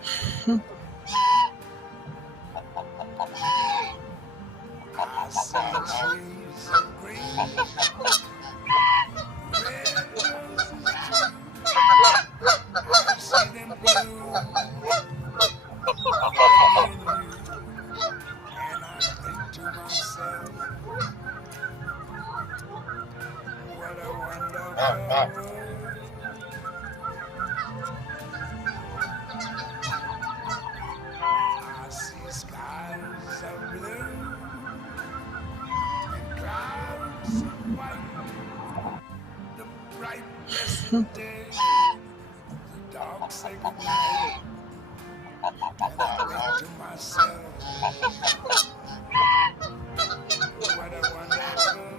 I see trees of green, red roses too. I see them bloom for me and you. And I think to myself, what a wonderful world. I see skies of blue and clouds of white, the bright blessed day, the dark sacred night. And I think to myself, what a wonderful world.